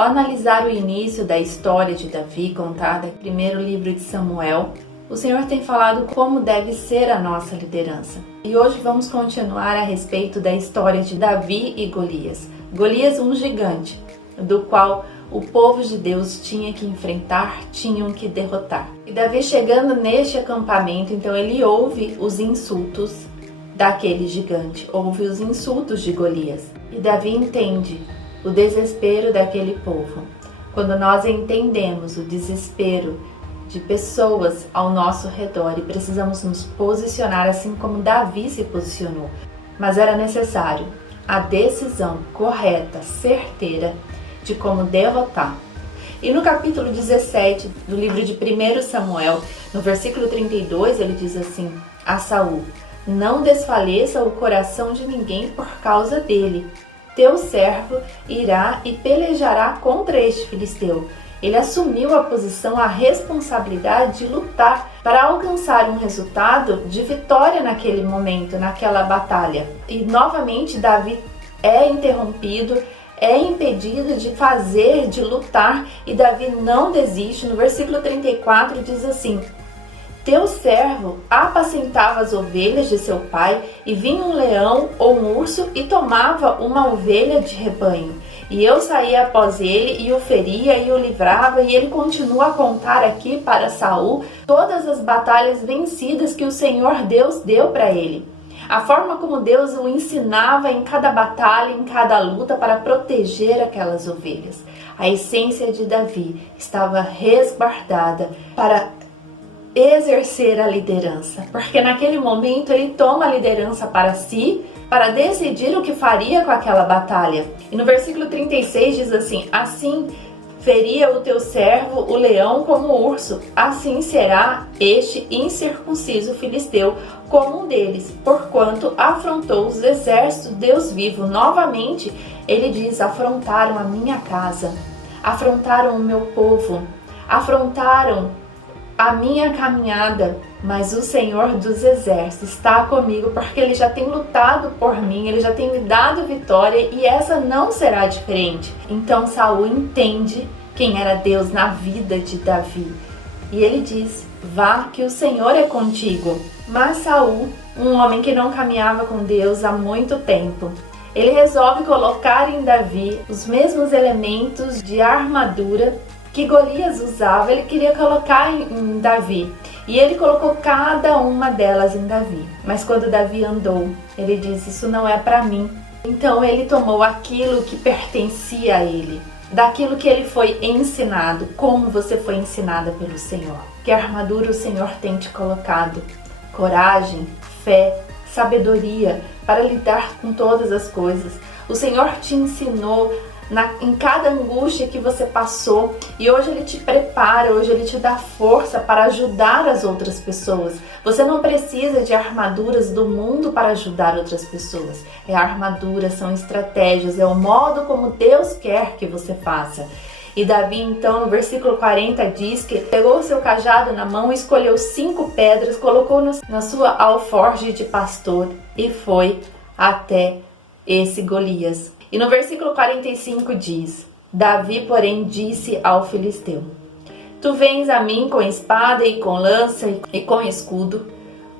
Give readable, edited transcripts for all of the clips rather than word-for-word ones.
Ao analisar o início da história de Davi, contada no primeiro livro de Samuel, o Senhor tem falado como deve ser a nossa liderança. E hoje vamos continuar a respeito da história de Davi e Golias. Golias, um gigante, do qual o povo de Deus tinha que enfrentar, tinham que derrotar. E Davi, chegando neste acampamento, então ele ouve os insultos daquele gigante, ouve os insultos de Golias. E Davi entende o desespero daquele povo. Quando nós entendemos o desespero de pessoas ao nosso redor e precisamos nos posicionar assim como Davi se posicionou, mas era necessário a decisão correta, certeira de como derrotar. E no capítulo 17 do livro de 1 Samuel, no versículo 32, ele diz assim a Saul: não desfaleça o coração de ninguém por causa dele. Teu servo irá e pelejará contra este filisteu. Ele assumiu a posição, a responsabilidade de lutar para alcançar um resultado de vitória naquele momento, naquela batalha. E novamente Davi é interrompido, é impedido de fazer, de lutar, e Davi não desiste. No versículo 34 diz assim: teu servo apacentava as ovelhas de seu pai, e vinha um leão ou um urso e tomava uma ovelha de rebanho. E eu saía após ele e o feria e o livrava. E ele continua a contar aqui para Saul todas as batalhas vencidas que o Senhor Deus deu para ele. A forma como Deus o ensinava em cada batalha, em cada luta, para proteger aquelas ovelhas. A essência de Davi estava resguardada para exercer a liderança, porque naquele momento ele toma a liderança para si, para decidir o que faria com aquela batalha. E no versículo 36 diz assim: assim feria o teu servo o leão como o urso, assim será este incircunciso filisteu como um deles, porquanto afrontou os exércitos de Deus vivo. Novamente ele diz: afrontaram a minha casa, afrontaram o meu povo, afrontaram a minha caminhada, mas o Senhor dos Exércitos está comigo, porque Ele já tem lutado por mim, Ele já tem me dado vitória, e essa não será diferente. Então Saul entende quem era Deus na vida de Davi, e ele diz: vá, que o Senhor é contigo. Mas Saul, um homem que não caminhava com Deus há muito tempo, ele resolve colocar em Davi os mesmos elementos de armadura que Golias usava. Ele queria colocar em Davi, e ele colocou cada uma delas em Davi. Mas quando Davi andou, ele disse: isso não é para mim. Então ele tomou aquilo que pertencia a ele, daquilo que ele foi ensinado, como você foi ensinada pelo Senhor. Que armadura o Senhor tem te colocado? Coragem, fé, sabedoria para lidar com todas as coisas. O Senhor te ensinou em cada angústia que você passou, e hoje Ele te prepara, hoje Ele te dá força para ajudar as outras pessoas. Você não precisa de armaduras do mundo para ajudar outras pessoas. É armadura, são estratégias, é o modo como Deus quer que você faça. E Davi, então, no versículo 40 diz que pegou o seu cajado na mão, escolheu 5 pedras, colocou na sua alforge de pastor e foi até esse Golias. E no versículo 45 diz: Davi, porém, disse ao filisteu: tu vens a mim com espada e com lança e com escudo,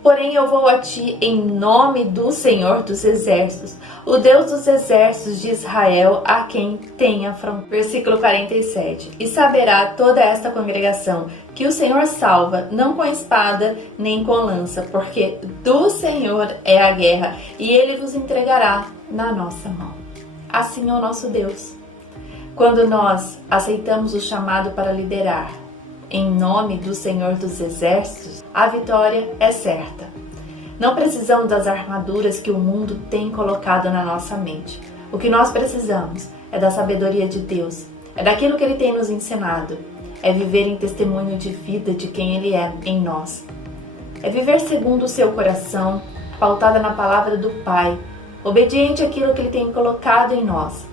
porém eu vou a ti em nome do Senhor dos Exércitos, o Deus dos Exércitos de Israel, a quem tem afrontado. Versículo 47. E saberá toda esta congregação que o Senhor salva, não com espada nem com lança, porque do Senhor é a guerra, e Ele vos entregará na nossa mão. Assim é o nosso Deus. Quando nós aceitamos o chamado para liderar em nome do Senhor dos Exércitos, a vitória é certa. Não precisamos das armaduras que o mundo tem colocado na nossa mente. O que nós precisamos é da sabedoria de Deus, é daquilo que Ele tem nos ensinado, é viver em testemunho de vida de quem Ele é em nós. É viver segundo o seu coração, pautada na palavra do Pai, obediente àquilo que Ele tem colocado em nós.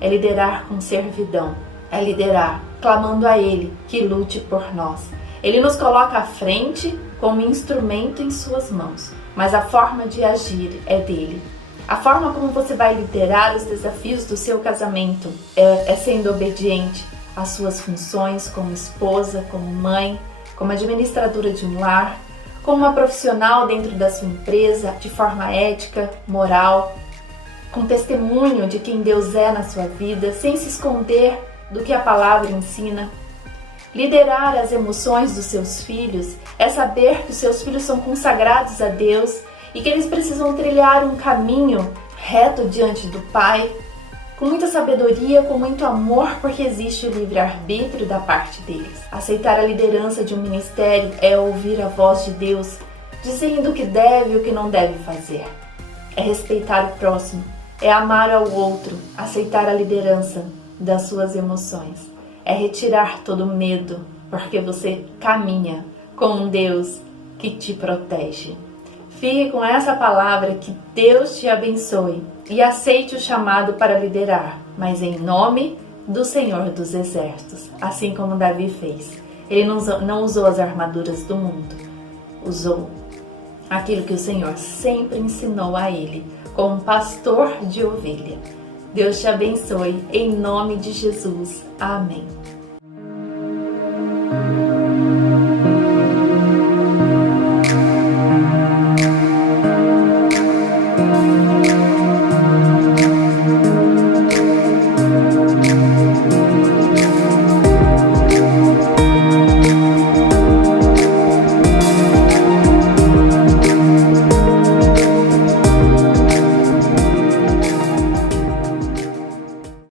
É liderar com servidão, é liderar clamando a Ele que lute por nós. Ele nos coloca à frente como instrumento em suas mãos, mas a forma de agir é dele. A forma como você vai liderar os desafios do seu casamento é sendo obediente às suas funções como esposa, como mãe, como administradora de um lar, como uma profissional dentro da sua empresa, de forma ética, moral, com testemunho de quem Deus é na sua vida, sem se esconder do que a palavra ensina. Liderar as emoções dos seus filhos é saber que os seus filhos são consagrados a Deus e que eles precisam trilhar um caminho reto diante do Pai, com muita sabedoria, com muito amor, porque existe o livre-arbítrio da parte deles. Aceitar a liderança de um ministério é ouvir a voz de Deus, dizendo o que deve e o que não deve fazer. É respeitar o próximo, é amar ao outro, aceitar a liderança das suas emoções. É retirar todo medo, porque você caminha com um Deus que te protege. Fique com essa palavra, que Deus te abençoe e aceite o chamado para liderar, mas em nome do Senhor dos Exércitos, assim como Davi fez. Ele não usou as armaduras do mundo, usou aquilo que o Senhor sempre ensinou a ele, como pastor de ovelha. Deus te abençoe, em nome de Jesus. Amém.